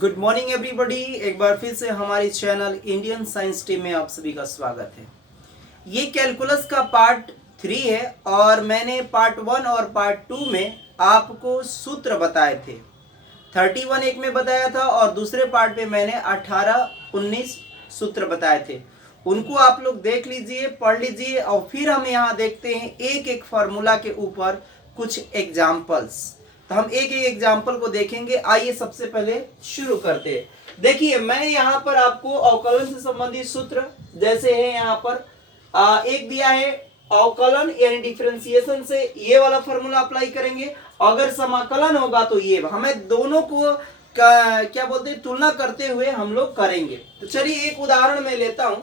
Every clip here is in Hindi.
Good morning everybody. एक बार फिर से हमारी चैनल इंडियन साइंस टीम में आप सभी का स्वागत है। ये कैलकुलस का पार्ट 3 है और मैंने पार्ट 1 और पार्ट 2 में आपको सूत्र बताए थे। 31 एक में बताया था और दूसरे पार्ट में मैंने 18-19 सूत्र बताए थे। उनको आप लोग देख लीजिए, पढ़ लीजिए और फिर हम यहाँ देखते हैं एक एक फार्मूला के ऊपर कुछ एग्जाम्पल्स। तो हम एक एक एग्जाम्पल को देखेंगे। आइए सबसे पहले शुरू करते हैं। देखिए मैं यहाँ पर आपको अवकलन से संबंधित सूत्र जैसे है यहाँ पर एक दिया है अवकलन यानी डिफरेंशिएशन से ये वाला फॉर्मूला अप्लाई करेंगे। अगर समाकलन होगा तो ये हमें दोनों को क्या बोलते हैं तुलना करते हुए हम लोग करेंगे। तो चलिए एक उदाहरण मैं लेता हूं।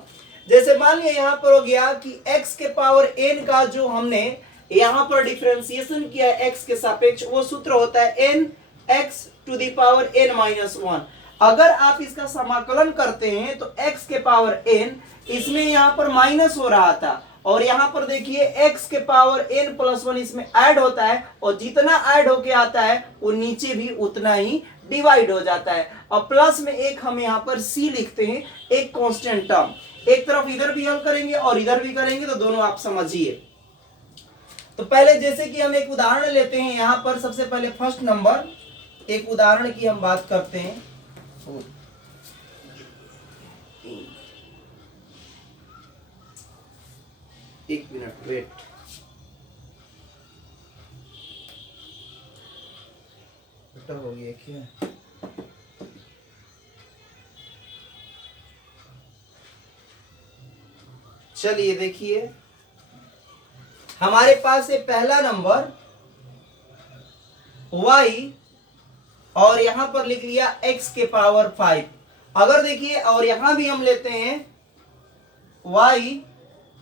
जैसे मान लिया यहाँ पर हो गया कि x के पावर n का जो हमने यहाँ पर डिफरेंशिएशन किया x के सापेक्ष वो सूत्र होता है n x to the power n minus 1। अगर आप इसका समाकलन करते हैं तो x के पावर n इसमें यहाँ पर माइनस हो रहा था और यहाँ पर देखिए x के पावर n प्लस 1 इसमें ऐड होता है और जितना ऐड होके आता है वो नीचे भी उतना ही डिवाइड हो जाता है। और प्लस में एक हम यहाँ पर c लिखते हैं, एक कांस्टेंट टर्म। एक तरफ इधर भी हल करेंगे और इधर भी करेंगे तो दोनों आप समझिए। तो पहले जैसे कि हम एक उदाहरण लेते हैं यहाँ पर सबसे पहले फर्स्ट नंबर एक उदाहरण की हम बात करते हैं। एक मिनट वेट। बेटा हो गया क्या? चलिए देखिए हमारे पास है पहला नंबर y और यहां पर लिख लिया x के पावर 5। अगर देखिए और यहां भी हम लेते हैं y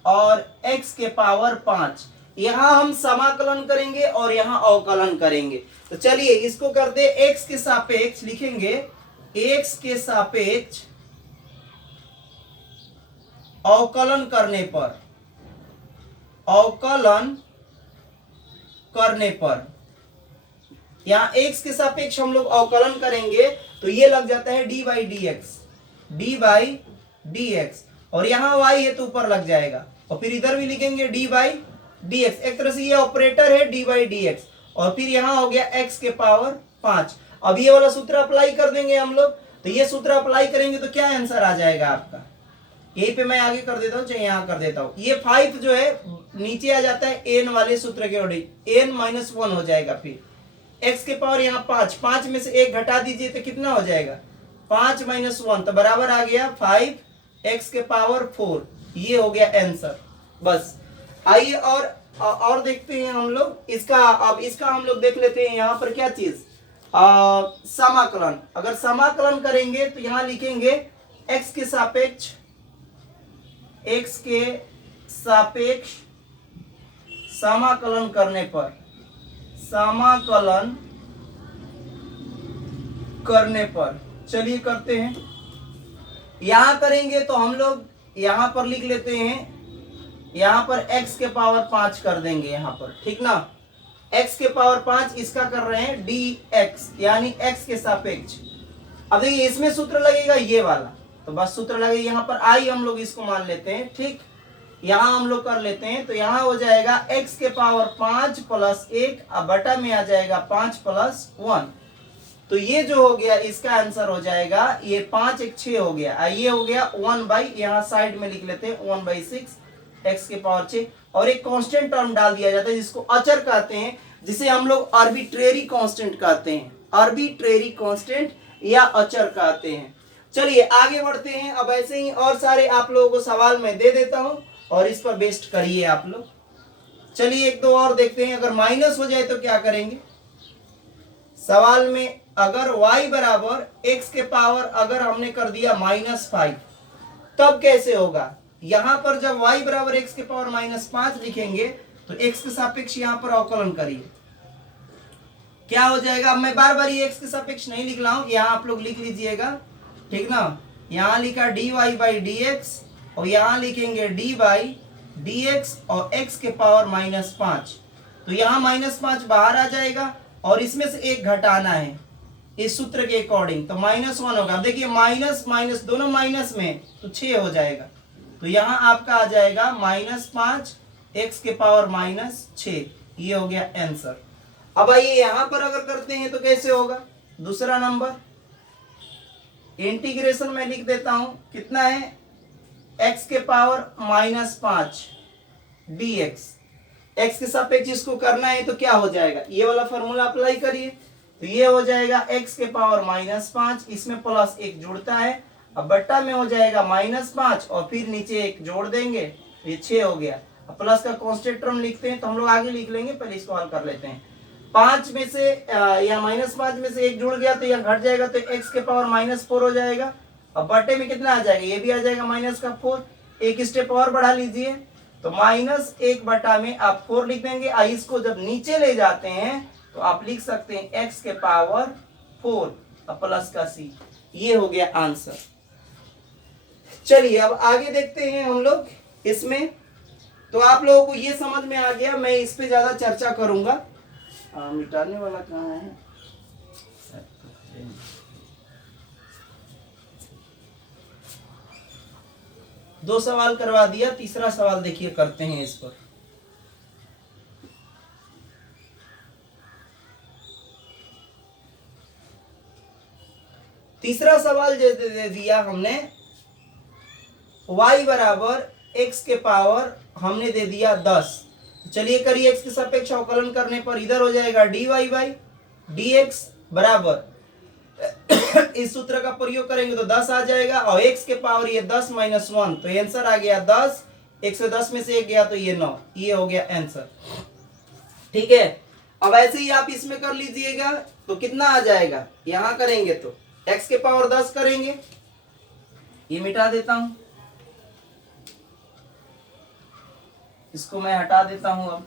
और x के पावर 5। यहां हम समाकलन करेंगे और यहां अवकलन करेंगे। तो चलिए इसको करते x के सापेक्ष लिखेंगे, x के सापेक्ष अवकलन करने पर यहां x के सापेक्ष हम लोग अवकलन करेंगे तो ये लग जाता है dy dx और यहां y है तो ऊपर लग जाएगा और फिर इधर भी लिखेंगे dy dx। एक तरह से ये ऑपरेटर है dy dx और फिर यहां हो गया x के पावर 5। अब ये वाला सूत्र अप्लाई कर देंगे हम लोग। तो ये सूत्र अप्लाई करेंगे तो क्या आंसर आ जाएगा आपका? यहीं पे मैं आगे कर देता हूं, चाहे यहां कर देता हूं। ये 5 जो है नीचे आ जाता है n वाले सूत्र के अकॉर्डिंग, n माइनस 1 हो जाएगा। फिर x के पावर यहाँ 5 में से 1 घटा दीजिए तो कितना हो जाएगा? 5 माइनस 1 तो बराबर आ गया 5 x के पावर 4। ये हो गया आंसर। बस आइए और देखते हैं हम लोग इसका। अब इसका हम लोग देख लेते हैं यहाँ पर क्या चीज, समाकलन। अगर समाकलन करेंगे तो यहाँ लिखेंगे x के सापेक्ष समाकलन करने पर चलिए करते हैं। यहां करेंगे तो हम लोग यहां पर लिख लेते हैं, यहां पर x के पावर 5 कर देंगे यहां पर, ठीक ना। x के पावर 5 इसका कर रहे हैं dx यानी x के सापेक्ष। अब देखिए इसमें सूत्र लगेगा ये वाला, तो बस सूत्र लगेगा यहाँ पर i हम लोग इसको मान लेते हैं, ठीक। यहां हम लोग कर लेते हैं तो यहां हो जाएगा x के पावर 5 प्लस 1 अब बटा में आ जाएगा 5 प्लस 1। तो ये जो हो गया इसका आंसर हो जाएगा, ये 5 1 6 हो गया, ये हो गया 1 बाई, यहाँ साइड में लिख लेते हैं 1/6 x के पावर 6 और एक कांस्टेंट टर्म डाल दिया जाता है जिसको अचर कहते हैं, जिसे हम लोग आर्बिट्रेरी कांस्टेंट कहते हैं, आर्बिट्रेरी कांस्टेंट या अचर कहते हैं। चलिए आगे बढ़ते हैं। अब ऐसे ही और सारे आप लोगों को सवाल मैं दे देता हूं और इस पर बेस्ट करिए आप लोग। चलिए एक दो और देखते हैं। अगर माइनस हो जाए तो क्या करेंगे सवाल में? अगर y बराबर x के पावर अगर हमने कर दिया -5 तब कैसे होगा? यहां पर जब y बराबर x के पावर -5 लिखेंगे तो x के सापेक्ष यहां पर अवकलन करिए, क्या हो जाएगा? अब मैं बार बार ये x के सापेक्ष नहीं लिख रहा हूं, यहां आप लोग लिख लीजिएगा, ठीक ना। यहां लिखा dy dx और यहां लिखेंगे dy dx और x के पावर -5। तो यहां -5 बाहर आ जाएगा और इसमें से 1 घटाना है इस सूत्र के अकॉर्डिंग, तो -1 होगा। अब देखिए माइनस माइनस दोनों माइनस में, तो 6 हो जाएगा। तो यहाँ आपका आ जाएगा -5 x के पावर -6। ये हो गया आंसर। अब आइए यहाँ पर अगर करते हैं तो कैसे होगा। दूसरा नंबर इंटीग्रेशन में लिख देता हूं, कितना है, x के पावर -5 dx। x के सापेक्ष इसको करना है तो क्या हो जाएगा, ये वाला फॉर्मूला अप्लाई करिए, तो ये हो जाएगा x के पावर -5, इसमें प्लस 1 जुड़ता है, अब बट्टा में हो जाएगा -5 और फिर नीचे 1 जोड़ देंगे, तो ये 6 हो गया। अब प्लस का कांस्टेंट टर्म लिखते हैं, तो हम लोग आगे लिख लेंगे, पहले इसको हल कर लेते हैं। 5 में से यहाँ -5 में से 1 जुड़ गया तो यहाँ घट जाएगा, तो x के पावर -4 हो जाएगा। अब बट्टे में कितना आ जाएगा, ये भी आ जाएगा -4। एक स्टेप और बढ़ा लीजिए, तो -1 बटा में आप 4 लिख देंगे। इसको जब नीचे ले जाते हैं तो आप लिख सकते हैं x के पावर 4 और प्लस का c। ये हो गया आंसर। चलिए अब आगे देखते हैं हम लोग इसमें। तो आप लोगों को ये समझ में आ गया, मैं इस पे ज्यादा चर्चा करूंगा। मिटाने वाला कहाँ है, दो सवाल करवा दिया, तीसरा सवाल देखिए करते हैं इस पर। तीसरा सवाल दे दिया हमने y बराबर x के पावर हमने दे दिया 10। चलिए करिए, x के सापेक्ष अवकलन करने पर इधर हो जाएगा dy बाई dx बराबर इस सूत्र का प्रयोग करेंगे तो 10 आ जाएगा, और x के पावर ये 10 - 1, तो आंसर आ गया 10। 110 में से 1 गया तो ये 9। ये हो गया आंसर। ठीक है, अब ऐसे ही आप इसमें कर लीजिएगा तो कितना आ जाएगा, यहां करेंगे तो x के पावर 10 करेंगे, ये मिटा देता हूं, इसको मैं हटा देता हूं।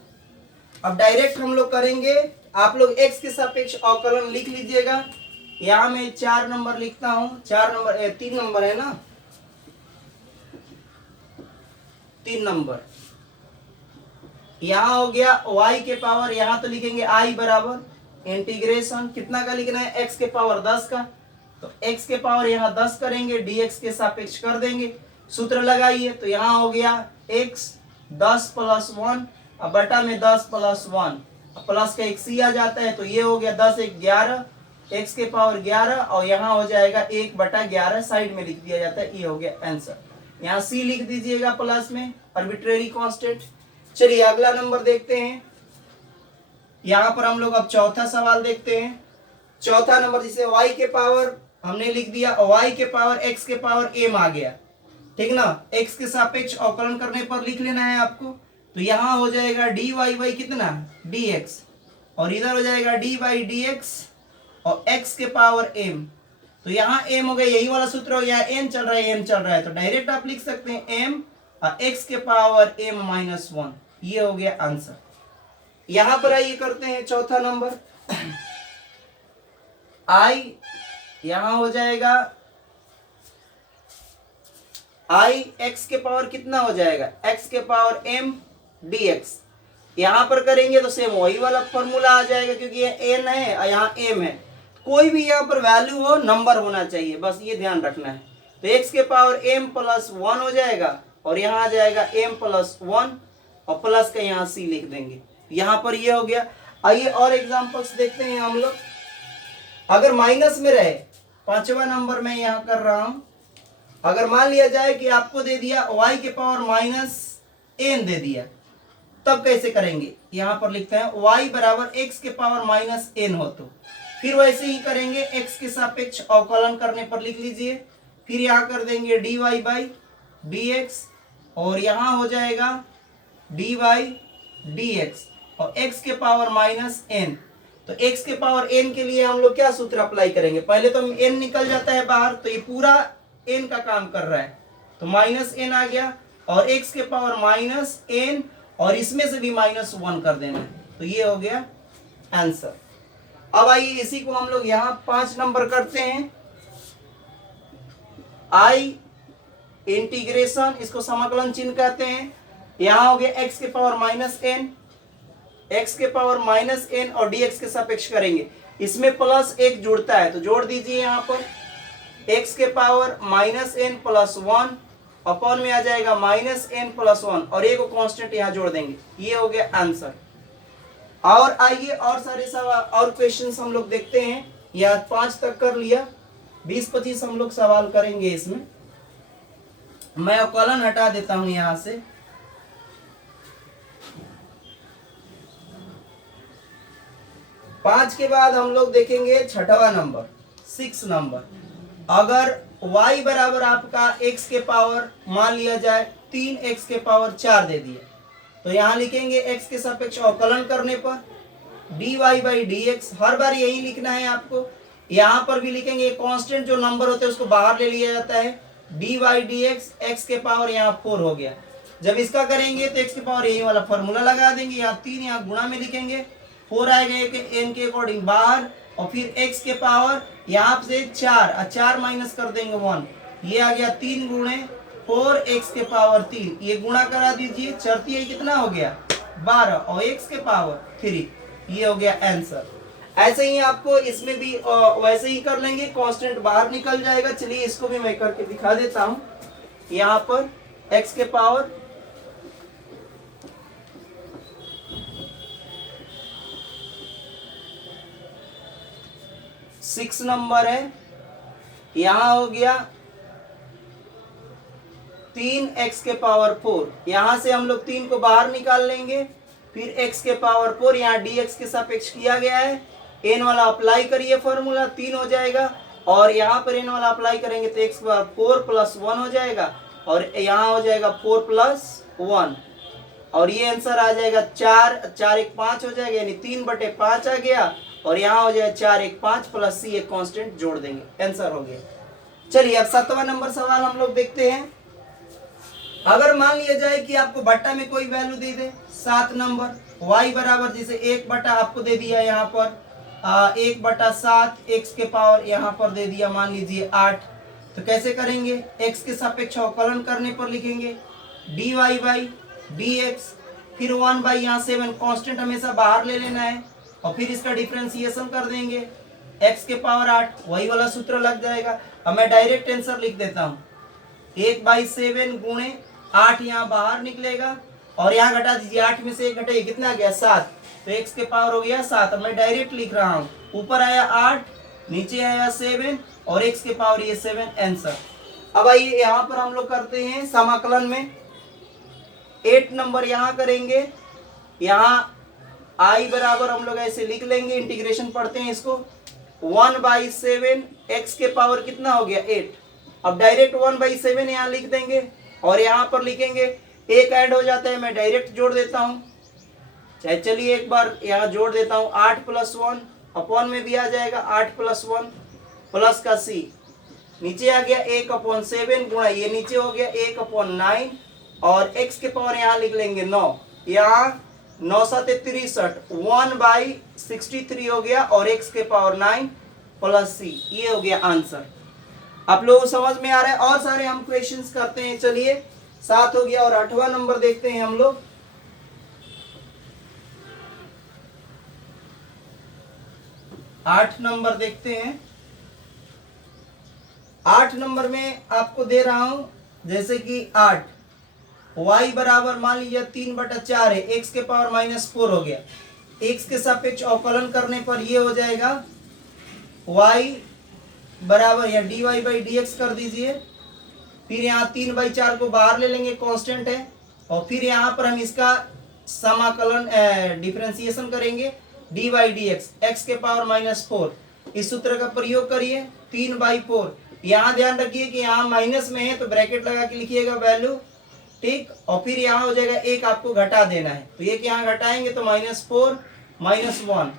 अब डायरेक्ट हम लोग करेंगे, आप लोग x के सापेक्ष अवकलन लिख लीजिएगा। यहां मैं 4 नंबर लिखता हूं, 3 नंबर है ना, 3 नंबर यहां हो गया y के पावर, यहां तो लिखेंगे i बराबर इंटीग्रेशन कितना का लिखना है, x के पावर 10 का, तो x के पावर यहां 10 करेंगे, dx के सापेक्ष कर देंगे, सूत्र लगाइए, तो यहां हो गया x 10 + 1, अब बटा में 10 + 1, प्लस का एक c आ जाता है, तो ये हो गया 10 × 11, x के पावर 11, और यहाँ हो जाएगा 1/11 साइड में लिख दिया जाता है। ये हो गया आंसर। यहाँ c लिख दीजिएगा प्लस में, आर्बिट्रेरी कांस्टेंट। चलिए अगला नंबर देखते हैं। यहाँ पर हम लोग अब चौथा सवाल देखते हैं। चौथा नंबर जिसे y के पावर हमने लिख दिया, y के पावर x के पावर m आ गया, ठीक ना, x के सापेक्ष अवकलन करने पर लिख लेना है आपको, तो यहाँ हो जाएगा dy बाई कितना dx, और इधर हो जाएगा d बाई dx और x के पावर m, तो यहाँ m हो गया, यही वाला सूत्र हो गया, n चल रहा है, m चल रहा है, तो डायरेक्ट आप लिख सकते हैं m और x के पावर m - 1। ये हो गया आंसर। यहां पर आइए करते हैं चौथा नंबर। i यहां हो जाएगा i x के पावर कितना हो जाएगा, x के पावर m dx। यहां पर करेंगे तो सेम वही वाला फॉर्मूला आ जाएगा, क्योंकि ये n है और यहाँ m है, कोई भी यहाँ पर वैल्यू हो नंबर होना चाहिए, बस ये ध्यान रखना है। तो x के पावर m + 1 हो जाएगा, और यहाँ आ जाएगा m + 1 और प्लस का यहाँ c लिख देंगे। यहाँ पर ये हो गया। आइए और एग्जांपल्स देखते हैं हम लोग। अगर माइनस में रहे, 5वां नंबर में यहाँ कर रहा हूं, अगर मान लिया जाए कि आपको दे दिया y के पावर -n दे दिया, तब कैसे करेंगे, यहाँ पर लिखते हैं y बराबर x के पावर -n हो, तो फिर वैसे ही करेंगे, x के सापेक्ष अवकलन करने पर लिख लीजिए, फिर यहाँ कर देंगे dy बाई dx, और यहाँ हो जाएगा dy dx और x के पावर -n। तो x के पावर n के लिए हम लोग क्या सूत्र अप्लाई करेंगे, पहले तो n निकल जाता है बाहर, तो ये पूरा n का काम कर रहा है, तो -n आ गया, और x के पावर -n और इसमें से भी -1 कर देना है, तो ये हो गया आंसर। अब आइए इसी को हम लोग यहाँ 5 नंबर करते हैं। i इंटीग्रेशन, इसको समाकलन चिन्ह कहते हैं। यहाँ हो गया x के पावर -n, x के पावर माइनस n और dx के सापेक्ष करेंगे, इसमें प्लस एक जुड़ता है तो जोड़ दीजिए यहाँ पर x के power minus n plus 1 upon में आ जाएगा माइनस n प्लस 1 और एक कांस्टेंट यहाँ जोड़ देंगे। ये हो गया आंसर। और आइए और सारे सवाल और क्वेश्चंस हम लोग देखते हैं। या 5 तक कर लिया, 20-25 हम लोग सवाल करेंगे इसमें। मैं अवकलन हटा देता हूं यहां से। पांच के बाद हम लोग देखेंगे छठवां नंबर, 6 नंबर। अगर y बराबर आपका x के पावर मान लिया जाए 3x के पावर 4 दे दिया, तो यहां लिखेंगे x के सापेक्ष अवकलन करने पर dy बाई dx, हर बार यही लिखना है आपको। यहां पर भी लिखेंगे कांस्टेंट जो नंबर होते हैं उसको बाहर ले लिया जाता है, dy dx, x के पावर यहाँ 4 हो गया। जब इसका करेंगे तो x के पावर यही वाला फॉर्मूला लगा देंगे, यहाँ 3 यहाँ गुणा में लिखेंगे, 4 आएगा n के अकॉर्डिंग बाहर, और फिर x के पावर यहाँ से 4 माइनस कर देंगे 1, ये आ गया 3 गुणे 4x के पावर 3, ये गुणा करा दीजिए, चरती कितना हो गया 12 और x के पावर 3, ये हो गया आंसर। ऐसे ही आपको इसमें भी वैसे ही कर लेंगे, कांस्टेंट बाहर निकल जाएगा। चलिए इसको भी मैं करके दिखा देता हूं। यहां पर x के पावर 6 नंबर है, यहां हो गया 3x के पावर 4, यहां से हम लोग 3 को बाहर निकाल लेंगे, फिर x के पावर 4 यहाँ dx के सापेक्ष किया गया है, n वाला अप्लाई करिए फॉर्मूला, 3 हो जाएगा, और यहाँ पर n वाला अप्लाई करेंगे तो x पावर 4 प्लस 1 हो जाएगा, और यहाँ हो जाएगा 4 प्लस 1, और ये आंसर आ जाएगा 4 1 5 हो जाएगा, यानी 3/5 आ गया, और यहाँ हो जाएगा 4 1 5 प्लस c एक कांस्टेंट जोड़ देंगे, आंसर हो गया। चलिए अब 7वां नंबर सवाल हम लोग देखते हैं। अगर मान लिया जाए कि आपको बट्टा में कोई वैल्यू दे दे, 7 नंबर, y बराबर जैसे 1 बटा आपको दे दिया यहाँ पर 1/7, x के पावर यहाँ पर दे दिया मान लीजिए 8, तो कैसे करेंगे, x के सापेक्ष अवकलन करने पर लिखेंगे dy बाई dx, फिर 1 बाई यहाँ 7, कांस्टेंट हमेशा बाहर ले लेना है, और फिर इसका डिफरेंशिएशन कर देंगे, x के पावर 8, वही वाला सूत्र लग जाएगा। अब मैं डायरेक्ट आंसर लिख देता हूँ, 1/7 गुणे 8 यहाँ बाहर निकलेगा, और यहाँ घटा दीजिए, 8 में से 1 घटाइए, कितना आ गया 7, तो x के पावर हो गया 7। अब मैं डायरेक्ट लिख रहा हूँ, ऊपर आया 8, नीचे आया 7, और x के पावर ये 7, आंसर। अब आइए यहाँ पर हम लोग करते हैं समाकलन में 8 नंबर यहाँ करेंगे, यहाँ i बराबर हम लोग ऐसे लिख लेंगे, इंटीग्रेशन पढ़ते हैं इसको, 1/7, x के पावर कितना हो गया 8, अब डायरेक्ट 1/7 यहाँ लिख देंगे, और यहाँ पर लिखेंगे एक ऐड हो जाता है, मैं डायरेक्ट जोड़ देता हूँ, चाहे चलिए एक बार यहाँ जोड़ देता हूँ, 8 + 1 अपॉन में भी आ जाएगा 8 + 1 प्लस का c, नीचे आ गया 1/7 गुणा ये नीचे हो गया 1/9, और x के पावर यहाँ लिख लेंगे 9, यहाँ 9 7 63, 1/63 हो गया, और x के पावर 9 प्लस c, ये हो गया आंसर। आप लोगों को समझ में आ रहा है। और सारे हम क्वेश्चंस करते हैं। चलिए 7 हो गया, और 8वां नंबर देखते हैं हम लोग। 8 नंबर देखते हैं। 8 नंबर में आपको दे रहा हूं जैसे कि 8, y बराबर मान लीजिए 3/4 है, x के पावर -4 हो गया, x के सापेक्ष अवकलन करने पर ये हो जाएगा y बराबर या dy बाई dx कर दीजिए, फिर यहाँ 3/4 को बाहर ले लेंगे, कांस्टेंट है, और फिर यहाँ पर हम इसका समाकलन डिफरेंशिएशन करेंगे, dy dx, x के पावर -4, इस सूत्र का प्रयोग करिए, 3/4, यहाँ ध्यान रखिए कि यहाँ माइनस में है तो ब्रैकेट लगा के लिखिएगा वैल्यू, ठीक, और फिर यहाँ हो जाएगा 1 आपको घटा देना है, तो एक यहाँ घटाएंगे तो -4 -1,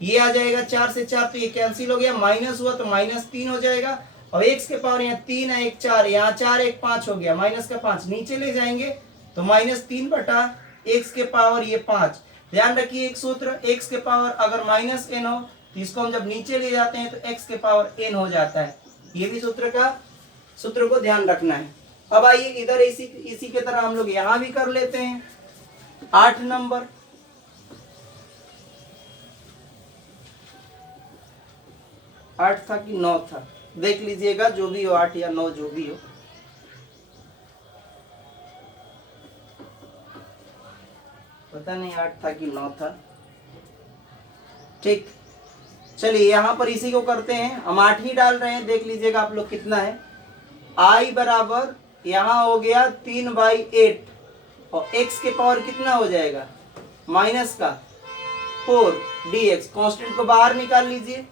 ये आ जाएगा 4 से 4 तो ये कैंसिल हो गया, माइनस हुआ तो -3 हो जाएगा, और x के पावर यहाँ 3 है 1 4, यहाँ 4 1 5 हो गया, माइनस का 5 नीचे ले जाएंगे तो -3 बटा x के पावर ये 5। ध्यान रखिए एक सूत्र, x के पावर अगर -n हो तो इसको हम जब नीचे ले जाते हैं तो x के पावर n हो जाता है, ये भी सूत्र को ध्यान रखना है। अब आइए इधर इसी के तरह हम लोग यहाँ भी कर लेते हैं। 8 नंबर, 8 था कि 9 था, देख लीजिएगा, जो भी हो 8 या 9 जो भी हो। पता नहीं 8 था कि 9 था। ठीक, चलिए यहाँ पर इसी को करते हैं, हम 8 ही डाल रहे हैं, देख लीजिएगा आप लोग कितना है। I बराबर यहाँ हो गया 3/8 और x के पावर कितना हो जाएगा माइनस का 4 dx। कांस्टेंट को बाहर निकाल लीजिए,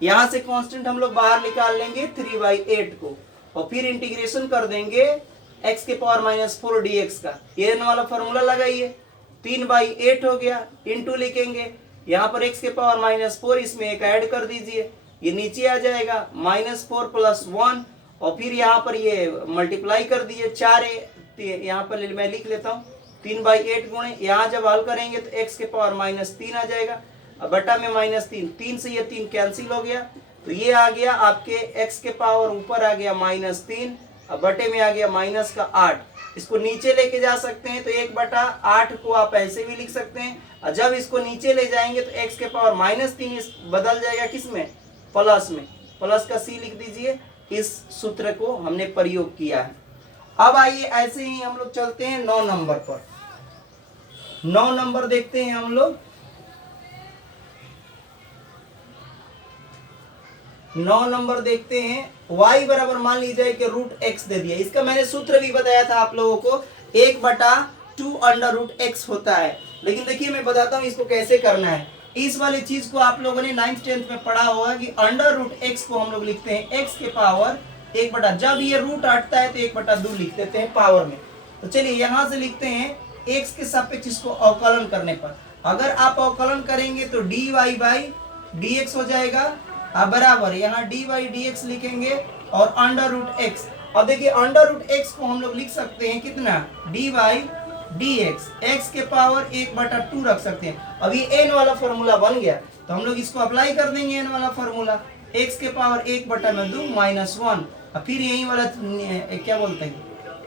यहाँ से कांस्टेंट हम लोग बाहर निकाल लेंगे 3/8 को और फिर इंटीग्रेशन कर देंगे x के पावर -4 dx का। ये वाला फॉर्मूला लगाइए, 3/8 हो गया, इनटू लिखेंगे, यहाँ पर x के पावर -4 इसमें एक ऐड कर दीजिए, ये नीचे आ जाएगा -4 + 1 और फिर यहाँ पर ये मल्टीप्लाई कर दिए 4, यहाँ पर मैं लिख लेता हूँ 3/8 गुणे, यहाँ जब हल करेंगे तो x के पावर -3 आ जाएगा, अब बटा में -3, 3 से ये 3 कैंसिल हो गया, तो ये आ गया आपके x के पावर ऊपर आ गया -3, अब बटे में आ गया -8। इसको नीचे लेके जा सकते हैं तो 1/8 को आप ऐसे भी लिख सकते हैं, और जब इसको नीचे ले जाएंगे तो x के पावर -3 बदल जाएगा किस में, प्लस में, प्लस का c लिख दीजिए। इस सूत्र को हमने प्रयोग किया है। अब आइए ऐसे ही हम लोग चलते हैं 9 नंबर पर। 9 नंबर देखते हैं हम लोग। 9 नंबर देखते हैं, y बराबर मान लीजिए कि √x दे दिया, इसका मैंने सूत्र भी बताया था आप लोगों को, 1/2 √x होता है। लेकिन देखिए मैं बताता हूं इसको कैसे करना है। इस वाली चीज को आप लोगों ने 9th 10th में पढ़ा होगा कि √x को हम लोग लिखते हैं x के पावर 1/, जब ये रूट हटता है तो 1/2 लिख देते हैं पावर में। तो चलिए यहां से लिखते हैं x के सापेक्ष इसको अवकलन करने पर, अगर आप अवकलन करेंगे तो dy/dx हो जाएगा, बराबर यहाँ dy/dx लिखेंगे और √x। अब देखिए √x को हम लोग लिख सकते हैं कितना, dy/dx, x के पावर 1/2 रख सकते हैं। अब ये n वाला फॉर्मूला बन गया तो हम लोग इसको अप्लाई कर देंगे, n वाला फॉर्मूला, x के पावर 1/2 -1, और फिर यही वाला क्या बोलते हैं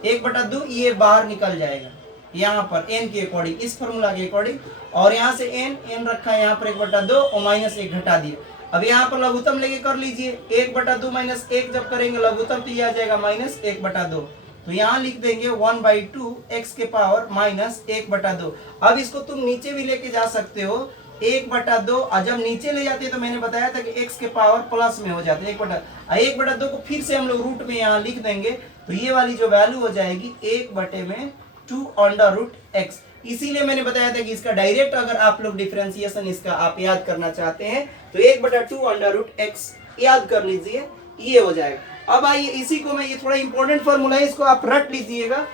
1/2, ये बाहर निकल जाएगा यहाँ पर n के अकॉर्डिंग, इस फॉर्मूला के अकॉर्डिंग, और यहाँ से n रखा है यहाँ पर 1/2 और -1 घटा दिए। अब यहाँ पर लघुत्तम लेके कर लीजिए, 1/2 -1 जब करेंगे लघुत्तम तो ये आ जाएगा -1/2, तो यहाँ लिख देंगे 1/2 x के पावर -1/2। अब इसको तुम नीचे भी लेके जा सकते हो 1/2, और जब नीचे ले जाते हैं तो मैंने बताया था कि x के पावर प्लस में हो जाते हैं 1/2 को फिर से हम लोग रूट में यहाँ लिख देंगे, तो ये वाली जो वैल्यू हो जाएगी 1/2 इसीलिए मैंने बताया था कि इसका डायरेक्ट अगर आप लोग डिफरेंशिएशन इसका आप याद करना चाहते हैं तो 1/2 याद कर लीजिए, ये हो जाएगा। अब आइए इसी को मैं, ये थोड़ा इंपॉर्टेंट फॉर्मूला है, इसको आप रट लीजिएगा।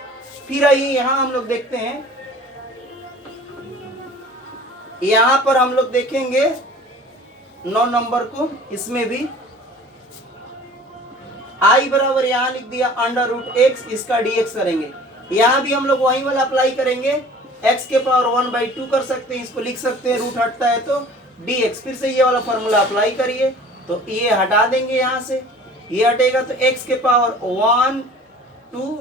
फिर आइए यहां हम लोग देखते हैं, यहां पर हम लोग देखेंगे 9 नंबर को, इसमें भी i बराबर यहां लिख दिया √x, इसका dx करेंगे, यहां भी हम लोग वही वाला अप्लाई करेंगे, x के पावर 1/2 कर सकते हैं, इसको लिख सकते हैं, रूट हटता है तो dx, फिर से ये वाला फॉर्मूला अप्लाई करिए, तो ये हटा देंगे, यहाँ से ये हटेगा तो x के पावर 1 2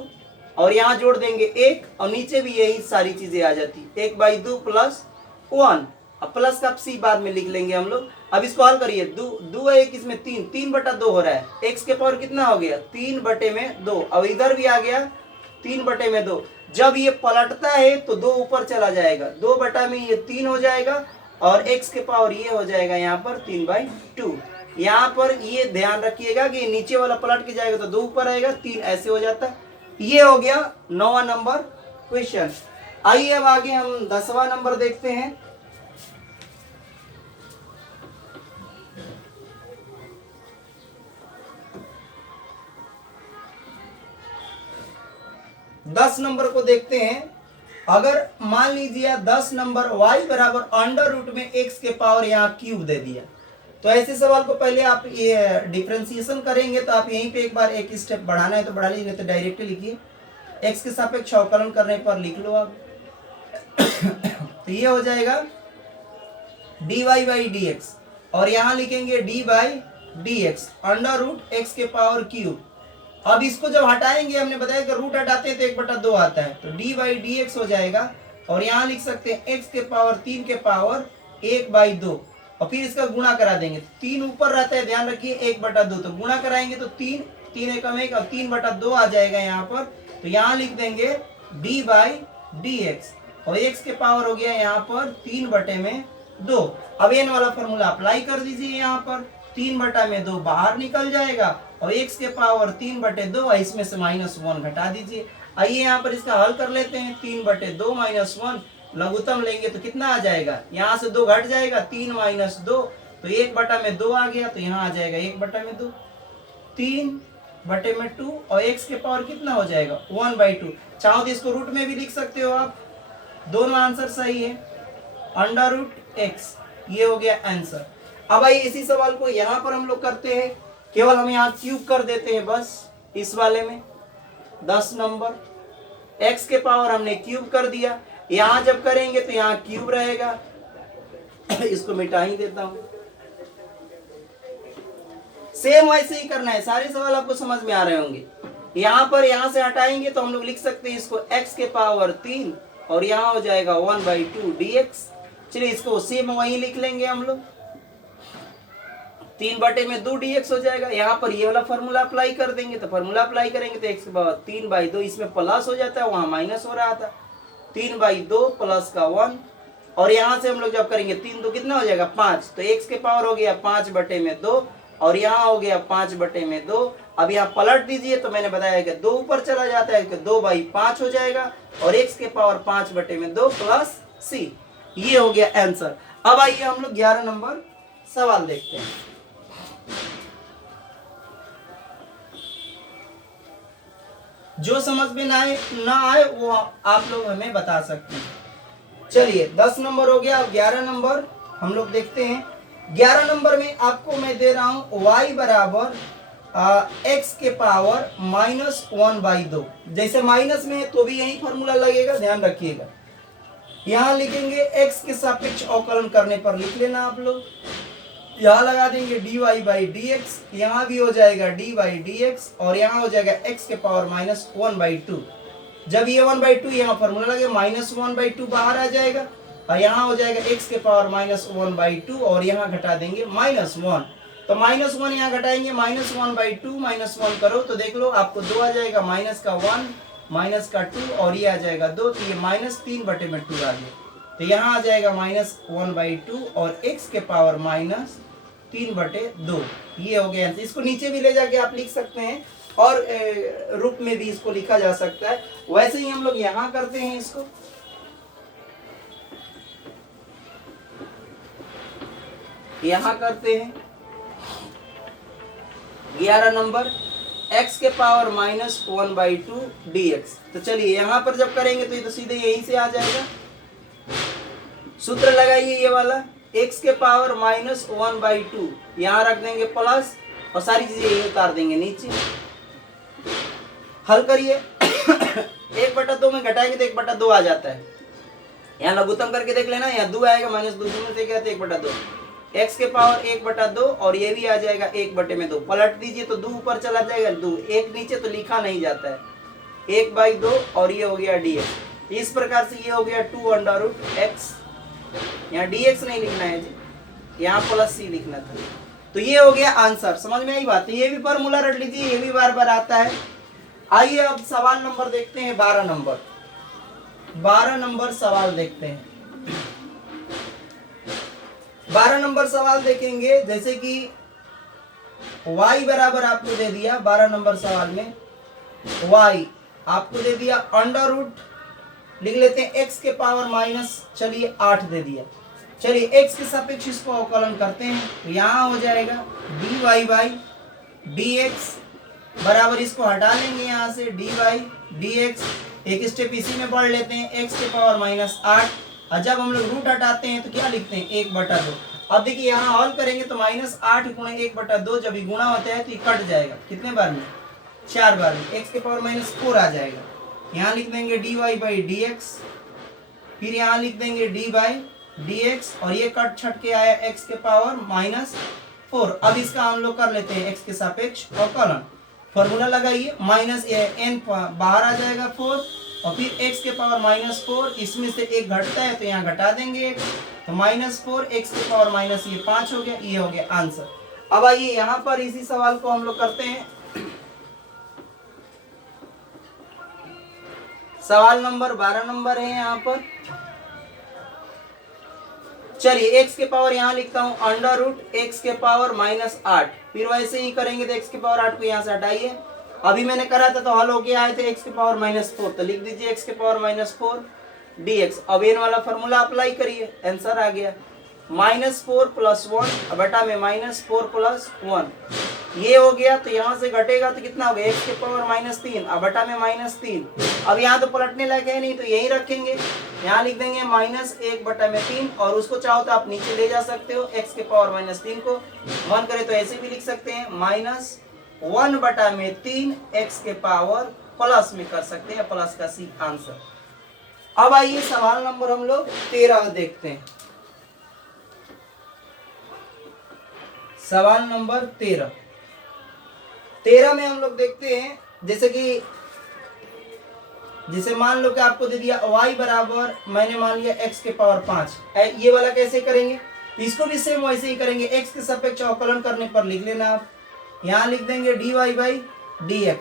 और यहाँ जोड़ देंगे 1, और नीचे भी यही सारी चीजें आ जाती, 1/2 + 1, अब प्लस का c बाद में लिख लेंगे हम लोग। अब इसको हल करिए, 2 है इसमें 3/2 हो रहा है, x के पावर कितना हो गया 3/2, अब इधर भी आ गया 3/2, जब ये पलटता है तो 2 ऊपर चला जाएगा, 2 में ये 3 हो जाएगा, और x के पावर ये हो जाएगा यहाँ पर 3/2। यहाँ पर ये ध्यान रखिएगा कि नीचे वाला पलट के जाएगा तो 2 ऊपर आएगा, 3 ऐसे हो जाता है। ये हो गया 9वां नंबर क्वेश्चन। आइए अब आगे हम 10वां नंबर देखते हैं। दस नंबर को देखते हैं। अगर मान लीजिए 10 नंबर y बराबर √ में x के पावर यहाँ क्यूब दे दिया, तो ऐसे सवाल को पहले आप ये डिफरेंशिएशन करेंगे तो आप यहीं पे एक बार एक स्टेप बढ़ाना है तो बढ़ा लीजिए, तो डायरेक्टली लिखिए, x के सापेक्ष अवकलन करने पर लिख लो आप तो ये हो जाएगा dy/dx, और यहाँ लिखेंगे d/dx √x के पावर क्यूब। अब इसको जब हटाएंगे, हमने बताया कि रूट हटाते हैं तो 1/2 आता है, तो dy/dx हो जाएगा, और यहाँ लिख सकते हैं x के पावर 3 के पावर 1/2, और फिर इसका गुणा करा देंगे। 3 ऊपर रहता है, ध्यान रखिए, 1/2, तो गुणा कराएंगे तो 3, 3 एकम 1 और 3/2 आ जाएगा यहाँ पर। तो यहाँ लिख देंगे d/dx और x के पावर हो गया यहाँ पर 3/2। अब n वाला फॉर्मूला अप्लाई कर दीजिए यहाँ पर, 3/2 बाहर निकल जाएगा और x के पावर 3/2 और इसमें से -1 घटा दीजिए। आइए यहाँ पर इसका हल कर लेते हैं। 3/2 -1 लघुत्तम लेंगे तो कितना आ जाएगा, यहाँ से 2 घट जाएगा, 3 - 2 तो 1/2 आ गया, तो यहाँ आ जाएगा 1/2, 3/2 और x के पावर कितना हो जाएगा 1/2। चाहो तो इसको रूट में भी लिख सकते हो आप, दोनों आंसर सही है, √x, ये हो गया आंसर। अब आइए इसी सवाल को यहाँ पर हम लोग करते हैं, केवल हम यहाँ क्यूब कर देते हैं बस। इस वाले में 10 नंबर x के पावर हमने क्यूब कर दिया, यहाँ जब करेंगे तो यहाँ क्यूब रहेगा इसको मिटा ही देता हूं। सेम वैसे ही करना है, सारे सवाल आपको समझ में आ रहे होंगे। यहाँ पर यहाँ से हटाएंगे तो हम लोग लिख सकते हैं इसको x के पावर 3 और यहाँ हो जाएगा 1/2 dx। चलिए इसको सेम वहीं लिख लेंगे हम लोग, 3/2 dx हो जाएगा। यहाँ पर ये वाला फॉर्मूला अप्लाई कर देंगे, तो फॉर्मूला अप्लाई करेंगे तो x के पावर 3/2, इसमें प्लस हो जाता है, वहां माइनस हो रहा था, 3/2 प्लस का 1 और यहाँ से हम लोग जब करेंगे 3 2 कितना हो जाएगा 5, तो x के पावर हो गया 5/2 और यहाँ हो गया 5/2। अब यहाँ पलट दीजिए तो मैंने बताया कि 2 ऊपर चला जाता है, 2/5 हो जाएगा और x के पावर 5/2 प्लस c, ये हो गया आंसर। अब आइए हम लोग 11 नंबर सवाल देखते हैं। जो समझ में ना आए वो आप लोग हमें बता सकते हैं। चलिए 10 नंबर हो गया, अब 11 नंबर हम लोग देखते हैं। 11 नंबर में आपको मैं दे रहा हूं y बराबर x के पावर -1/2। जैसे माइनस में है तो भी यही फॉर्मूला लगेगा, ध्यान रखिएगा। यहाँ लिखेंगे x के सापेक्ष अवकलन करने पर लिख लेना आप लोग, यहाँ लगा देंगे dy/dx, यहाँ भी हो जाएगा dy/dx और यहाँ हो जाएगा x के पावर -1/2। जब ये 1/2 यहाँ फॉर्मूला लगे, -1/2 बाहर आ जाएगा और यहाँ हो जाएगा x के पावर -1/2 और यहाँ घटा देंगे -1, तो -1 यहाँ घटाएंगे, -1/2 -1 करो तो देख लो आपको 2 आ जाएगा, माइनस का 1 माइनस का 2 और ये आ जाएगा 2, तो ये -3/2 आ गया, तो यहाँ आ जाएगा -1/2 और x के पावर -3/2, ये हो गया। इसको नीचे भी ले जाके आप लिख सकते हैं और रूप में भी इसको लिखा जा सकता है। वैसे ही हम लोग यहाँ करते हैं, इसको यहाँ करते हैं 11 नंबर x के पावर -1/2 dx। तो चलिए यहाँ पर जब करेंगे तो ये तो सीधे यहीं से आ जाएगा, सूत्र लगाइए ये वाला, x के पावर -1/2 यहाँ रख देंगे प्लस और सारी चीजें यही उतार देंगे नीचे। हल करिए 1/2 में घटाएंगे तो 1/2 आ जाता है, यहाँ लघुत्तम करके देख लेना, यहाँ 2 आएगा, -2 में से क्या 1/2, x के पावर 1/2 और ये भी आ जाएगा 1/2। पलट दीजिए तो 2 ऊपर चला जाएगा, 2 1 नीचे तो लिखा नहीं जाता है, 1/2 और ये हो गया dx। इस प्रकार से ये हो गया 2√x, यहाँ dx नहीं लिखना है जी, यहाँ +c लिखना था। तो ये हो गया आंसर, समझ में आई बात। ये भी फॉर्मूला रट लीजिए, ये भी बार बार आता है। आइए अब सवाल नंबर देखते हैं 12 नंबर। 12 नंबर सवाल देखते हैं। 12 नंबर सवाल देखेंगे, जैसे कि y बराबर आपको दे दिया 12 नंबर सवाल में, y आपको दे दिया √ लिख लेते हैं x के पावर चलिए 8 दे दिया। चलिए x के सापेक्ष इसको अवकलन करते हैं, तो यहाँ हो जाएगा dy/dx बराबर, इसको हटा लेंगे यहाँ से dy/dx, एक स्टेप इसी में बढ़ लेते हैं, x के पावर -8 और जब हम लोग रूट हटाते हैं तो क्या लिखते हैं 1/2। अब देखिए यहाँ हल करेंगे तो -8 × 1/2 जब ये गुणा होता है तो ये कट जाएगा, कितने बार में 4 बार में, x के पावर -4 आ जाएगा। यहाँ लिख देंगे dy/dx, फिर यहाँ लिख देंगे dy/dx और ये कट छट के आया x के पावर -4। अब इसका हम लोग कर लेते हैं x के सापेक्ष अवकलन, फॉर्मूला लगाइए, -n बाहर आ जाएगा 4 और फिर x के पावर -4, इसमें से एक घटता है तो यहाँ घटा देंगे, तो -4 x की पावर माइनस ये 5 हो गया, ये हो गया आंसर। अब आइए यहाँ पर इसी सवाल को हम लोग करते हैं। सवाल नंबर 12 नंबर है यहाँ पर। चलिए x के पावर यहाँ लिखता हूँ √x के पावर -8। फिर वैसे ही करेंगे तो x के पावर 8 को यहाँ से हटाइए। अभी मैंने करा था तो हल होके आए थे x के पावर -4, तो लिख दीजिए x के पावर -4 dx। अब एन वाला फॉर्मूला अप्लाई करिए, आंसर आ गया -4 + 1 बटा में -4 + 1, ये हो गया। तो यहाँ से घटेगा तो कितना हो गया x के पावर -3 अब बटा में -3। अब यहाँ तो पलटने लायक है नहीं तो यही रखेंगे, यहाँ लिख देंगे -1/3 और उसको चाहो तो आप नीचे ले जा सकते हो x के पावर -3 को, मन करे तो ऐसे भी लिख सकते हैं -1/3 x के पावर प्लस में कर सकते हैं, प्लस का सी आंसर। अब आइए सवाल नंबर हम लोग 13 देखते हैं। सवाल नंबर 13 में हम लोग देखते हैं, जैसे मान लो कि आपको दे दिया y बराबर मैंने मान लिया x के पावर 5, ये वाला कैसे करेंगे, इसको भी सेम वैसे ही करेंगे। x के सापेक्ष अवकलन करने पर लिख लेना आप, यहाँ लिख देंगे dy/dx,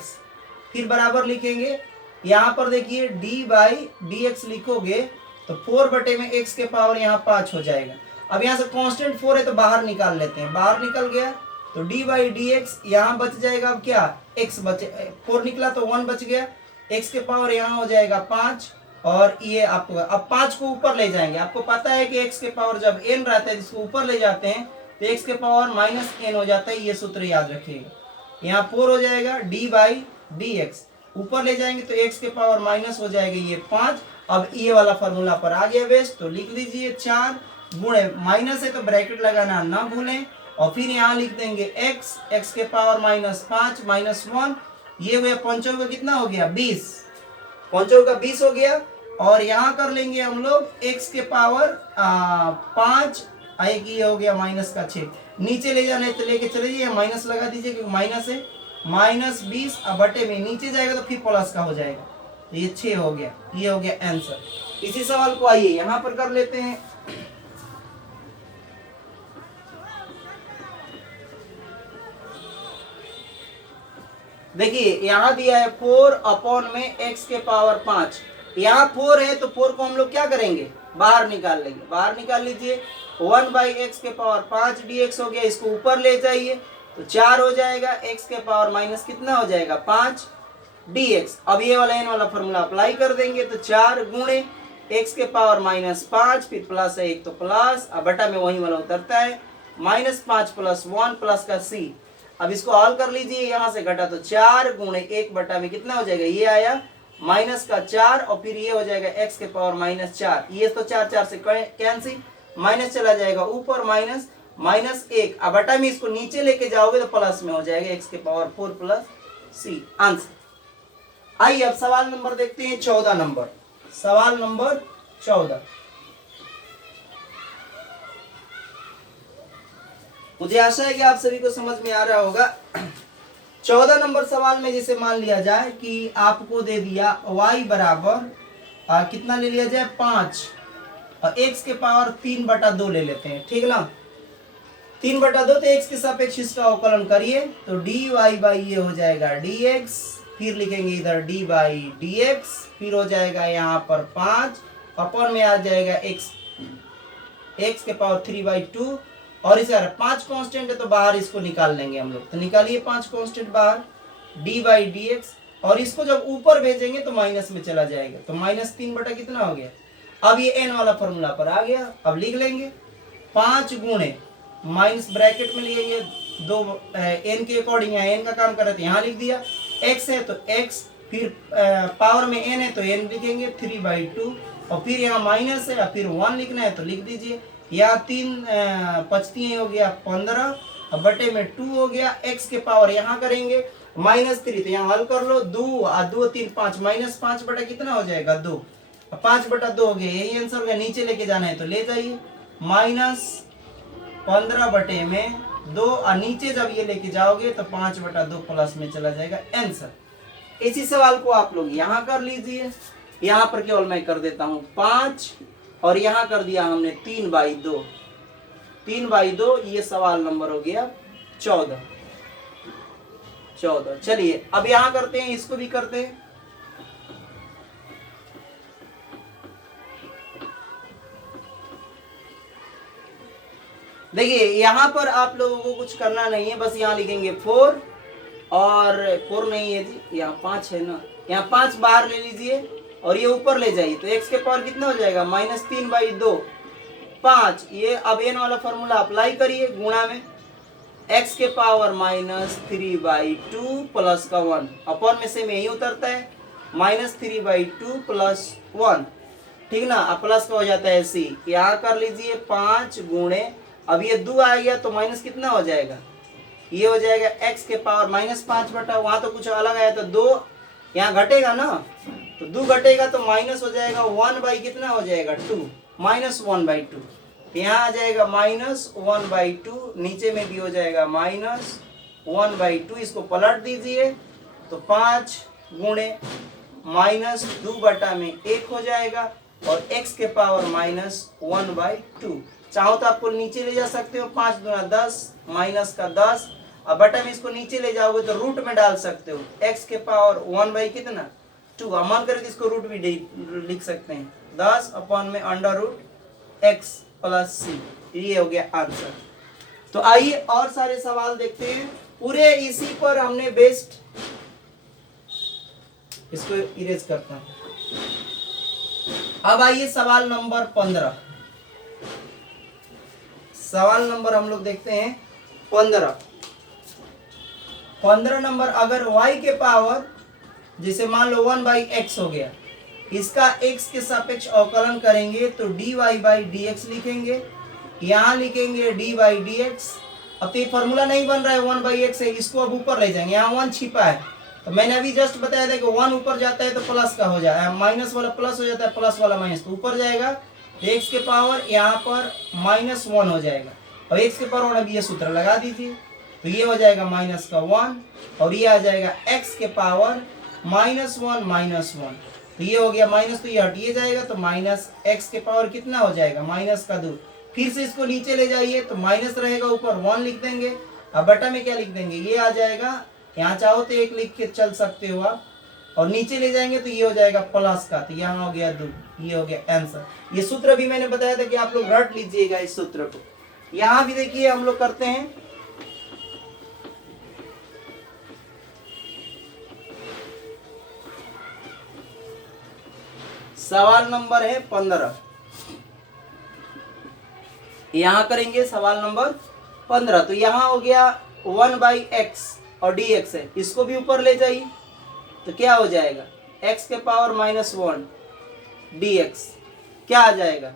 फिर बराबर लिखेंगे, यहाँ पर देखिए d/dx लिखोगे तो 4 में x के पावर यहाँ 5 हो जाएगा। अब यहाँ से कांस्टेंट 4 है तो बाहर निकाल लेते हैं, बाहर निकल गया तो dy/dx यहाँ बच जाएगा। अब क्या x बचे, 4 निकला तो 1 बच गया, x के पावर यहाँ हो जाएगा 5 और ये आपको अब 5 को ऊपर ले जाएंगे। आपको पता है कि x के पावर जब n रहता है जिसको ऊपर ले जाते हैं तो x के पावर -n हो जाता है, ये सूत्र याद रखिएगा। यहाँ 4 हो जाएगा d/dx, ऊपर ले जाएंगे तो x के पावर माइनस हो जाएगा ये 5। अब ये वाला फॉर्मूला पर आ गया बेस्ट, तो लिख लीजिए 4 गुणे माइनस है तो ब्रैकेट लगाना ना भूलें और फिर यहाँ लिख देंगे x के पावर -5 -1, ये हो गया 5 का कितना हो गया 20, 5 का 20 हो गया। और यहाँ कर लेंगे हम लोग x के पावर 5 एक ये हो गया माइनस का 6, नीचे ले जाना है तो लेके चले जाइए, माइनस लगा दीजिए क्योंकि माइनस है, -20 अब बटे में नीचे जाएगा तो फिर प्लस का हो जाएगा, तो ये 6 हो गया, ये हो गया आंसर। इसी सवाल को आइए यहाँ पर कर लेते हैं। देखिए यहाँ दिया है 4 में x के पावर 5, यहाँ 4 है तो 4 को हम लोग क्या करेंगे बाहर निकाल लेंगे, बाहर निकाल लीजिए 1/x के पावर 5 dx हो गया, इसको ऊपर ले जाइए तो 4 हो जाएगा, x के पावर माइनस कितना हो जाएगा 5 dx। अब ये वाला n वाला फॉर्मूला अप्लाई कर देंगे तो 4 गुणे x के पावर -5 फिर प्लस है एक तो प्लस, अब बटा में वही वाला उतरता है -5 + 1 प्लस का c। अब इसको हल कर लीजिए, यहाँ से घटा तो 4 गुणे 1 बटा में कितना हो जाएगा, ये आया -4 और फिर ये हो जाएगा x के पावर -4, ये तो 4 से कैंसिल, माइनस चला जाएगा ऊपर -1 अब बटा में इसको नीचे लेके जाओगे तो प्लस में हो जाएगा x के पावर 4 + c आंसर। आइए अब सवाल नंबर देखते हैं 14 नंबर। सवाल नंबर 14, मुझे आशा है कि आप सभी को समझ में आ रहा होगा। 14 नंबर सवाल में जैसे मान लिया जाए कि आपको दे दिया y बराबर कितना ले लिया जाए 5 और x के पावर 3/2 ले लेते हैं, ठीक ना, 3/2 तो x के सापेक्ष इसका अवकलन करिए तो dy ये हो जाएगा dx, फिर लिखेंगे इधर d/dx, फिर हो जाएगा यहाँ पर 5 अपन में आ जाएगा x के पावर 3/2 और इसे 5 कांस्टेंट है तो बाहर इसको निकाल लेंगे हम लोग, तो निकालिए 5 कांस्टेंट बाहर d/dx और इसको जब ऊपर भेजेंगे तो माइनस में चला जाएगा तो -3 बटा कितना हो गया। अब ये n वाला फॉर्मूला पर आ गया, अब लिख लेंगे 5 गुणे माइनस ब्रैकेट में लिखेंगे 2 n के अकॉर्डिंग है, n का काम कर रहे थे यहाँ लिख दिया, x है तो x, फिर पावर में n है तो n लिखेंगे 3/2 और फिर यहाँ माइनस है फिर 1 लिखना है तो लिख दीजिए, यहाँ 3 पचती हो गया 15 अब बटे में 2 हो गया, x के पावर यहाँ करेंगे -3 तो यहाँ हल कर लो 2 3 5 -5 बटा कितना हो जाएगा 2, 5/2 हो गया, यही आंसर हो गया। नीचे लेके जाना है तो ले जाइए -15 बटे में 2 और नीचे जब ये लेके जाओगे तो 5/2 प्लस में चला जाएगा आंसर। इसी सवाल को आप लोग यहाँ कर लीजिए, यहाँ पर केवल मैं कर देता हूँ 5 और यहाँ कर दिया हमने 3/2। 3/2, ये सवाल नंबर हो गया 14। चलिए अब यहाँ करते हैं, इसको भी करते हैं। देखिए यहाँ पर आप लोगों को कुछ करना नहीं है, बस यहाँ लिखेंगे 4 और 4 नहीं है जी, यहाँ 5 है ना, यहाँ 5 बाहर ले लीजिए और ये ऊपर ले जाइए तो x के पावर कितना हो जाएगा -3/2 5। ये अब n वाला फॉर्मूला अप्लाई करिए, गुणा में x के पावर -3/2 प्लस का 1 अपॉन में से में यही उतरता है -3/2 प्लस 1, ठीक ना। अब प्लस का हो जाता है c, यहाँ कर लीजिए 5 गुणे, अब ये 2 आ गया तो माइनस कितना हो जाएगा, ये हो जाएगा x के पावर -5 बटा, वहां तो कुछ अलग आया तो 2 यहाँ घटेगा ना, तो 2 घटेगा तो माइनस हो जाएगा 1 कितना हो जाएगा 2, -1/2, यहाँ आ जाएगा -1/2, नीचे में भी हो जाएगा -1/2। इसको पलट दीजिए तो 5 गुणे -2 बटा में 1 हो जाएगा और x के पावर -1/2। चाहो तो आपको नीचे ले जा सकते हो, 5 दूना 10 माइनस का 10, अब बटा में इसको नीचे ले जाओगे तो रूट में डाल सकते हो, x के पावर 1 कितना 2, अमान करके इसको रूट भी लिख सकते हैं 10 अपॉन में √x प्लस c, ये हो गया आंसर। तो आइए और सारे सवाल देखते हैं, पूरे इसी पर हमने बेस्ड, इसको इरेज करता हूं। अब आइए सवाल नंबर 15, सवाल नंबर हम लोग देखते हैं 15 नंबर, अगर y के पावर जैसे मान लो 1/x हो गया, इसका x के सापेक्ष अवकलन करेंगे तो dy/dx लिखेंगे, यहाँ लिखेंगे dy/dx। अब तो ये फॉर्मूला नहीं बन रहा है 1/x है, इसको अब ऊपर ले जाएंगे, यहाँ 1 छिपा है तो मैंने अभी जस्ट बताया था कि 1 ऊपर जाता है तो प्लस का हो जाए, माइनस वाला प्लस हो जाता है, प्लस वाला माइनस, तो ऊपर जाएगा तो x के पावर यहाँ पर -1 हो जाएगा और x के पावर अब ये सूत्र लगा दीजिए तो ये हो जाएगा -1 और ये आ जाएगा x के पावर -1 तो ये हो गया माइनस, तो ये हटिए जाएगा तो -x के पावर कितना हो जाएगा -2। फिर से इसको नीचे ले जाइए तो माइनस रहेगा, ऊपर 1 लिख देंगे, अब बटा में क्या लिख देंगे, ये आ जाएगा, यहाँ चाहो तो 1 लिख के चल सकते हो आप, और नीचे ले जाएंगे तो ये हो जाएगा प्लस का, तो यहाँ हो गया 2, ये हो गया आंसर। ये सूत्र भी मैंने बताया था कि आप लोग रट लीजिएगा इस सूत्र को। यहाँ भी देखिए हम लोग करते हैं, सवाल नंबर है 15, यहाँ करेंगे सवाल नंबर 15। तो यहाँ हो गया 1/x और dx है, इसको भी ऊपर ले जाइए तो क्या हो जाएगा x के पावर -1 dx, क्या आ जाएगा